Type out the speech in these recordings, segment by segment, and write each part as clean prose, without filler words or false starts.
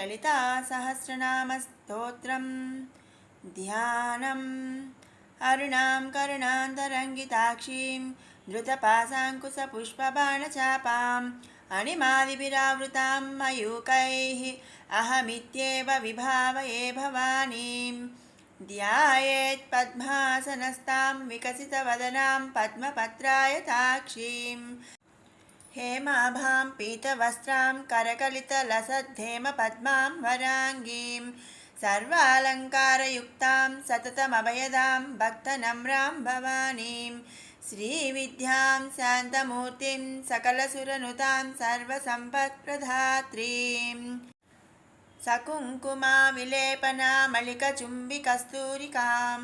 లలితా సహస్రనామ స్తోత్రం ధ్యానం. అరుణాం కరుణాంతరంగితాక్షీం ధృతపాశాంకుశపుష్పబాణచాపాం అణిమాదిభిరావృతాం మయూకైః అహమిత్యేవ విభావయే భవానీం. ధ్యాయేత్ పద్మాసనస్తాం వికసితవదనాం పద్మపత్రాయతాక్షీం హేమాభాం పీతవస్త్రాం करकलितलसद्धेमपद्मां वराङ्गीं सर्वालङ्कारयुक्तां सततमभयदां भक्तनम्रां भवानीं. श्रीविद्यां शान्तमूर्तिं सकलसुरनुतां सर्वसम्पत्प्रदात्रीं सकुङ्कुमाविलेपनामलिकचुम्बिकस्तूरिकां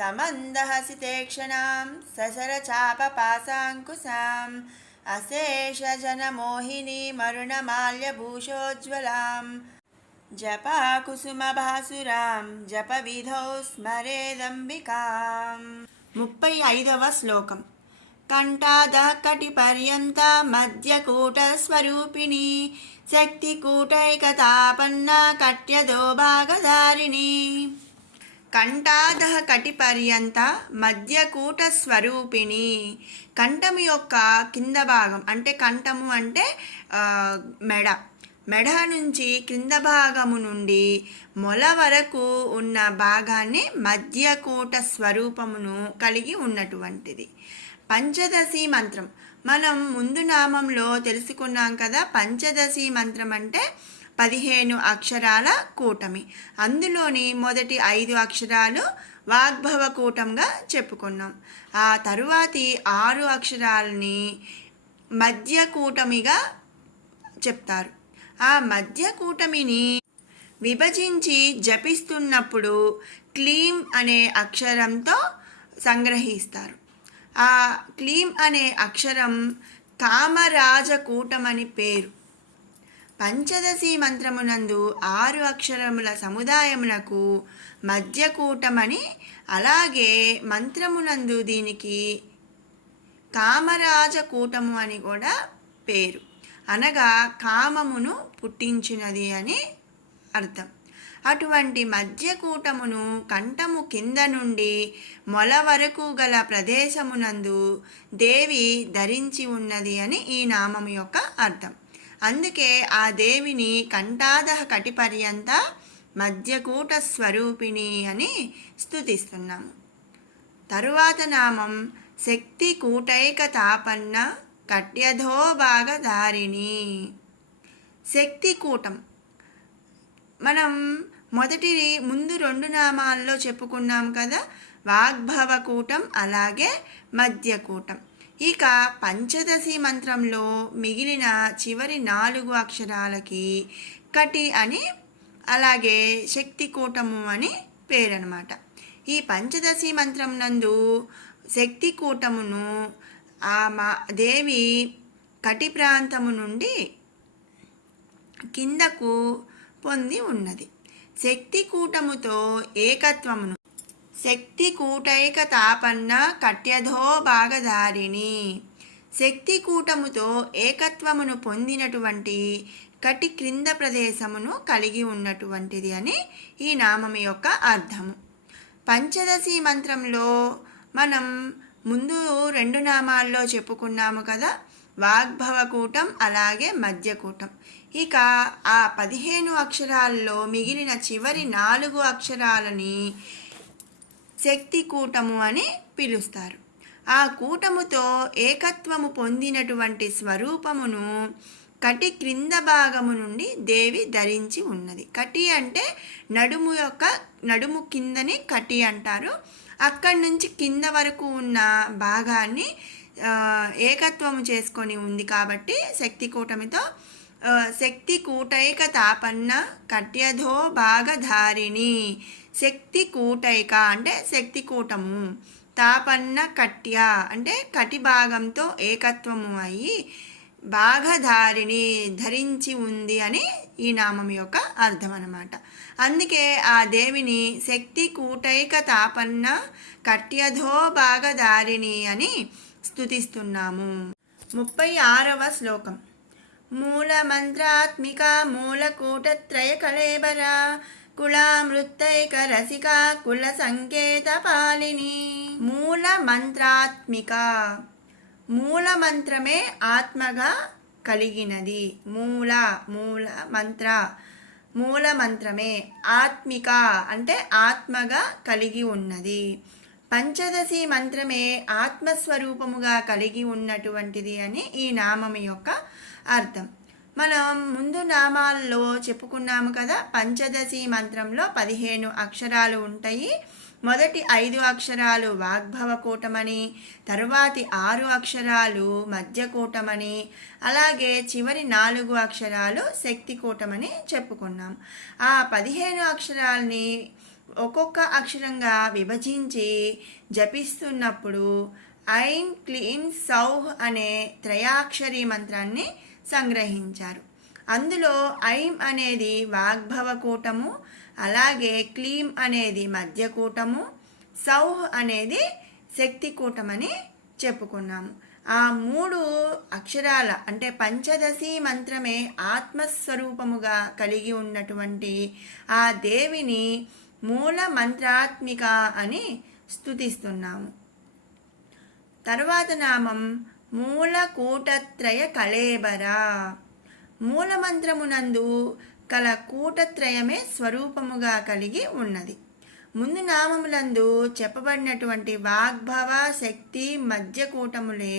समन्दहसितेक्षणां ससरचापपासाङ्कुशां अशेषजनमोहिनी मरुणमाल्यभूषोज्ज्वलां जपाकुसुमभासुरां जपविधौ स्मरेदम्बिकाम्. 35వ శ్లోకం. కంఠాదః కటిపర్యంత మధ్యకూటస్వరూపిణి శక్తికూటైకతాపన్నా కట్యదో భాగధారిణి. కంఠాదః కటిపర్యంత మధ్యకూట స్వరూపిణి. కంఠము యొక్క కింద భాగం అంటే కంఠము అంటే మెడ నుంచి క్రింద భాగము నుండి మొల వరకు ఉన్న భాగాన్ని మధ్యకూట స్వరూపమును కలిగి ఉన్నటువంటిది. పంచదశి మంత్రం మనం ముందు నామంలో తెలుసుకున్నాం కదా. పంచదశి మంత్రం అంటే 15 అక్షరాల కూటమి. అందులోని మొదటి 5 అక్షరాలు వాగ్భవ కూటంగా చెప్పుకున్నాం. ఆ తరువాతి 6 అక్షరాలని మధ్య కూటమిగా చెప్తారు. ఆ మధ్య కూటమిని విభజించి జపిస్తున్నప్పుడు క్లీం అనే అక్షరంతో సంగ్రహిస్తారు. ఆ క్లీం అనే అక్షరం కామరాజకూటమని పేరు. పంచదశి మంత్రమునందు 6 అక్షరముల సముదాయమునకు మధ్యకూటమని, అలాగే మంత్రమునందు దీనికి కామరాజకూటము అని కూడా పేరు. అనగా కామమును పుట్టించినది అని అర్థం. అటువంటి మధ్యకూటమును కంఠము కింద నుండి మొల వరకు గల ప్రదేశమునందు దేవి ధరించి ఉన్నది అని ఈ నామము యొక్క అర్థం. అందుకే ఆ దేవిని కంఠాదః కటిపర్యంత మధ్యకూట స్వరూపిణి అని స్తుతిస్తున్నాము. తరువాత నామం శక్తి కూటైక తాపన్న కట్యధోభాగధారిణి. శక్తి కూటం మనం ముందు 2 నామాల్లో చెప్పుకున్నాం కదా. వాగ్భవ కూటం అలాగే మధ్యకూటం. ఇక పంచదశి మంత్రంలో మిగిలిన చివరి 4 అక్షరాలకి కటి అని అలాగే శక్తి కూటము అని పేరనమాట. ఈ పంచదశి మంత్రం నందు శక్తి కూటమును ఆ దేవి కటి ప్రాంతము నుండి కిందకు పొంది ఉన్నది. శక్తి కూటముతో ఏకత్వమును శక్తి కూటైక తాపన్న కట్యధో భాగధారిణి. శక్తి కూటముతో ఏకత్వమును పొందినటువంటి కటి క్రింద ప్రదేశమును కలిగి ఉన్నటువంటిది అని ఈ నామము యొక్క అర్థము. పంచదశి మంత్రంలో మనం ముందు 2 నామాల్లో చెప్పుకున్నాము కదా. వాగ్భవ కూటం అలాగే మధ్యకూటం. ఇక ఆ 15 అక్షరాల్లో మిగిలిన చివరి 4 అక్షరాలని శక్తి కూటము అని పిలుస్తారు. ఆ కూటముతో ఏకత్వము పొందినటువంటి స్వరూపమును కటి క్రింద భాగము నుండి దేవి ధరించి ఉన్నది. కటి అంటే నడుము కిందని కటి అంటారు. అక్కడి నుంచి కింద వరకు ఉన్న భాగాన్ని ఏకత్వము చేసుకొని ఉంది కాబట్టి శక్తి కూటమితో శక్తి కూటైక తాపన్న కట్యధో భాగధారిణి. శక్తి కూటైక అంటే శక్తి కూటము, తాపన్న కట్య అంటే కటి భాగంతో ఏకత్వము అయ్యి భాగధారిణి ధరించి ఉంది అని ఈ నామం యొక్క అర్థం అన్నమాట. అందుకే ఆ దేవిని శక్తి కూటైక తాపన్న కట్యధో భాగధారిణి అని స్తుతిస్తున్నాము. 36వ శ్లోకం. మూలమంత్రాత్మికా మూలకూటత్రయ కళేబరా కులామృత్తైక రసికా కుల సంకేత పాలిని. మూలమంత్రాత్మిక, మూలమంత్రమే ఆత్మగా కలిగినది. మూల మూల మంత్ర, మూలమంత్రమే ఆత్మిక అంటే ఆత్మగా కలిగి ఉన్నది. పంచదశి మంత్రమే ఆత్మస్వరూపముగా కలిగి ఉన్నటువంటిది అని ఈ నామం యొక్క అర్థం. మనం ముందు నామాల్లో చెప్పుకున్నాము కదా, పంచదశి మంత్రంలో 15 అక్షరాలు ఉంటాయి. మొదటి 5 అక్షరాలు వాగ్భవ కూటమని, తరువాతి 6 అక్షరాలు మధ్య కూటమని, అలాగే చివరి 4 అక్షరాలు శక్తి కూటమని చెప్పుకున్నాం. ఆ 15 అక్షరాల్ని ఒక్కొక్క అక్షరంగా విభజించి జపిస్తున్నప్పుడు ఐం క్లీం సౌహ్ అనే త్రయాక్షరి మంత్రాన్ని సంగ్రహించారు. అందులో ఐం అనేది వాగ్భవ కూటము, అలాగే క్లీం అనేది మధ్యకూటము, సౌహ్ అనేది శక్తి కూటమని చెప్పుకున్నాము. ఆ 3 అక్షరాల అంటే పంచదశి మంత్రమే ఆత్మస్వరూపముగా కలిగి ఉన్నటువంటి ఆ దేవిని మూల మంత్రాత్మిక అని స్తుతిస్తున్నాము. తరువాత నామం మూలకూటత్రయ కళేబరా. మూలమంత్రమునందు కల కూటత్రయమే స్వరూపముగా కలిగి ఉన్నది. ముందు నామములందు చెప్పబడినటువంటి వాగ్భవ శక్తి మధ్య కూటములే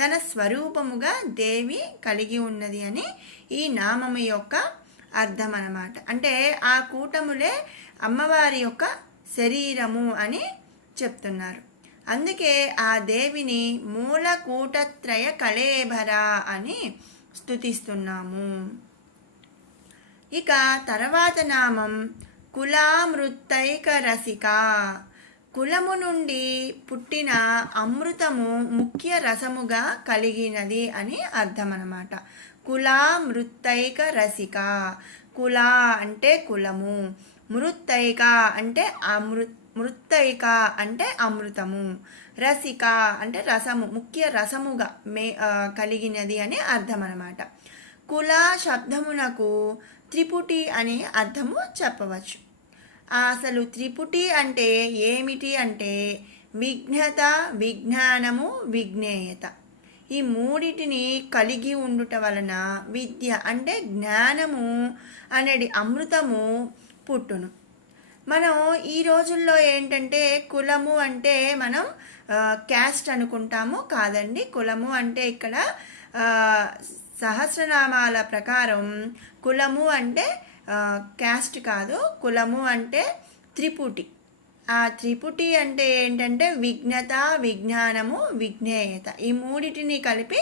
తన స్వరూపముగా దేవి కలిగి ఉన్నది అని ఈ నామము యొక్క అర్థం అన్నమాట. అంటే ఆ కూటములే అమ్మవారి యొక్క శరీరము అని చెప్తున్నారు. అందుకే ఆ దేవిని మూలకూటత్రయ కళేబర అని స్తుతిస్తున్నాము. ఇక తర్వాత నామం కులామృత్తైక రసిక. కులము నుండి పుట్టిన అమృతము ముఖ్య రసముగా కలిగినది అని అర్థం అన్నమాట. కులామృత్తైక రసిక. కుల అంటే కులము, మృత్తైక అంటే మృత్తైక అంటే అమృతము, రసిక అంటే రసము, ముఖ్య రసముగా కలిగినది అని అర్థం అన్నమాట. కుల శబ్దమునకు త్రిపుటి అనే అర్థము చెప్పవచ్చు. అసలు త్రిపుటి అంటే ఏమిటి అంటే విఘ్నత, విజ్ఞానము, విజ్ఞేయత. ఈ మూడిటిని కలిగి ఉండుట వలన విద్య అంటే జ్ఞానము అనేది అమృతము పుట్టును. మనం ఈ రోజుల్లో ఏంటంటే కులము అంటే మనం క్యాస్ట్ అనుకుంటాము. కాదండి, కులము అంటే ఇక్కడ సహస్రనామాల ప్రకారం కులము అంటే క్యాస్ట్ కాదు. కులము అంటే త్రిపుటి. ఆ త్రిపుటి అంటే ఏంటంటే విఘ్నత, విజ్ఞానము, విజ్ఞేయత. ఈ మూడిటిని కలిపి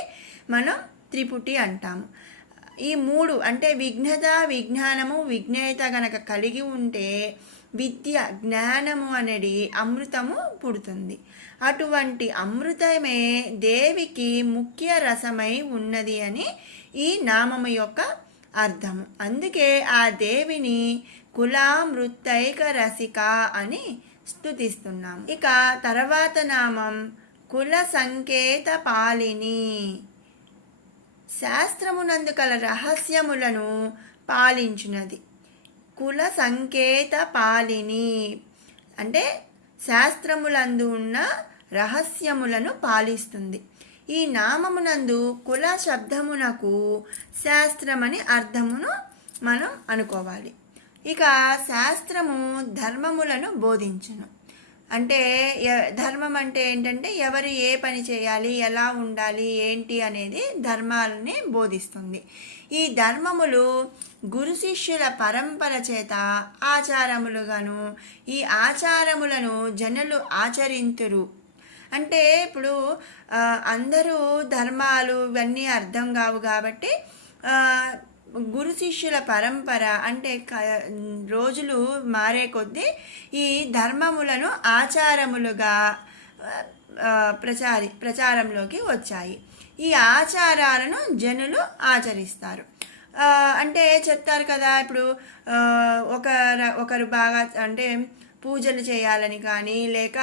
మనం త్రిపుటి అంటాము. ఈ 3 అంటే విఘ్నత, విజ్ఞానము, విజ్ఞేయత గనక కలిగి ఉంటే విద్య, జ్ఞానము అనేది అమృతము పుడుతుంది. అటువంటి అమృతమే దేవికి ముఖ్య రసమై ఉన్నది అని ఈ నామము యొక్క అర్థము. అందుకే ఆ దేవిని కులామృత్తైక రసిక అని స్తుతిస్తున్నాము. ఇక తర్వాత నామం కుల సంకేత పాలిని. శాస్త్రమునందు కల రహస్యములను పాలించున్నది. కుల సంకేత పాలిని అంటే శాస్త్రములందు ఉన్న రహస్యములను పాలిస్తుంది. ఈ నామమునందు కుల శబ్దమునకు శాస్త్రమని అర్థమును మనం అనుకోవాలి. ఇక శాస్త్రము ధర్మములను బోధించును. అంటే ధర్మం అంటే ఏంటంటే ఎవరు ఏ పని చేయాలి, ఎలా ఉండాలి, ఏంటి అనేది ధర్మాలని బోధిస్తుంది. ఈ ధర్మములు గురు శిష్యుల పరంపర చేత ఆచారములుగాను, ఈ ఆచారములను జనులు ఆచరింతురు. అంటే ఇప్పుడు అందరూ ధర్మాలు ఇవన్నీ అర్థం కావు కాబట్టి గురు శిష్యుల పరంపర అంటే రోజులు మారే కొద్దీ ఈ ధర్మములను ఆచారములుగా ప్రచారంలోకి వచ్చాయి. ఈ ఆచారాలను జనులు ఆచరిస్తారు. అంటే చెప్తారు కదా, ఇప్పుడు ఒకరు బాగా అంటే పూజలు చేయాలని కానీ, లేక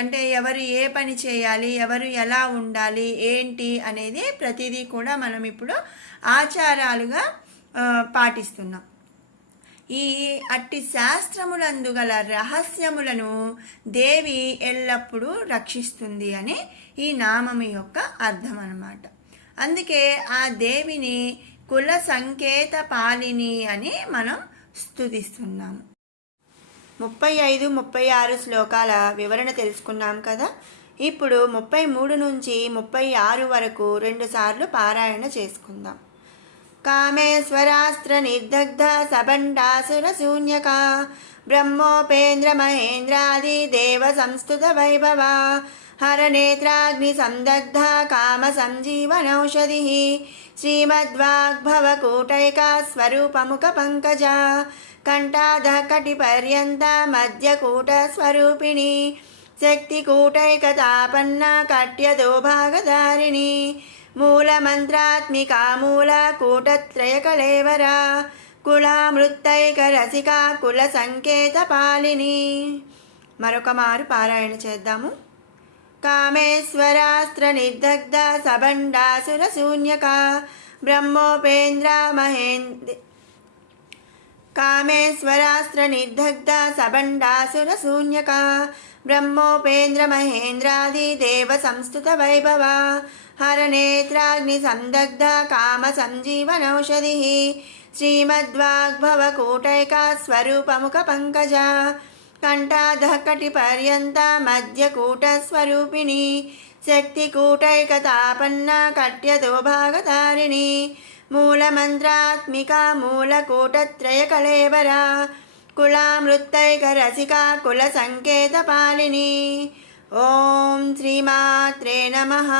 అంటే ఎవరు ఏ పని చేయాలి, ఎవరు ఎలా ఉండాలి, ఏంటి అనేది ప్రతిదీ కూడా మనం ఇప్పుడు ఆచారాలుగా పాటిస్తున్నాం. ఈ అట్టి శాస్త్రములందు గల రహస్యములను దేవి ఎల్లప్పుడూ రక్షిస్తుంది అని ఈ నామము యొక్క అర్థం అన్నమాట. అందుకే ఆ దేవిని కుల సంకేత పాలిని అని మనం స్తుతిస్తున్నాము. 35, 36 శ్లోకాల వివరణ తెలుసుకున్నాం కదా. ఇప్పుడు 33 నుంచి 36 వరకు 2 సార్లు పారాయణ చేసుకుందాం. కామేశ్వరాస్త్ర నిర్దగ్ధ సబండాసుర శూన్యక బ్రహ్మోపేంద్ర మహేంద్రాది దేవ సంస్థుత వైభవ హరనేత్రాగ్ని సందగ్ధ కామ సంజీవనౌషధి శ్రీమద్వాగ్భవకూటైక స్వరూపముఖ పంకజ కంఠాధ కటి పర్యంత మధ్యకూట స్వరూపిణి శక్తికూటైకతాపన్న కట్యదో భాగధారిణి మూలమంత్రాత్మికా మూలకూటత్రయ కళేవరా కులామృత్తైక రసిక కుల సంకేత పాలిని. మరొక మారు పారాయణ చేద్దాము. కామేశ్వరాస్త్ర నిర్దగ్ధ సబండాసుర శూన్యక బ్రహ్మోపేంద్ర మహేంద్ర కామేశ్వరాస్త్ర నిర్దగ్ధ సబండాసుర శూన్యక బ్రహ్మోపేంద్ర మహేంద్రాది దేవ సంస్థుత వైభవ హరనేత్రాగ్ని సందగ్ధ కామ సంజీవనౌషధి శ్రీమద్వాగ్భవకూటైక స్వరూపముఖ పంకజ కంఠాధ కటి పర్యంత మధ్యకూట స్వరూపిణి శక్తికూటైకతాపన్న కట్యదో భాగధారిణి మూలమంత్రాత్మిక మూలకూటత్రయ కళేవరా కులామృత్తైక రసిక కుల సంకేత పాలిని. ఓం శ్రీమాత్రే నమః.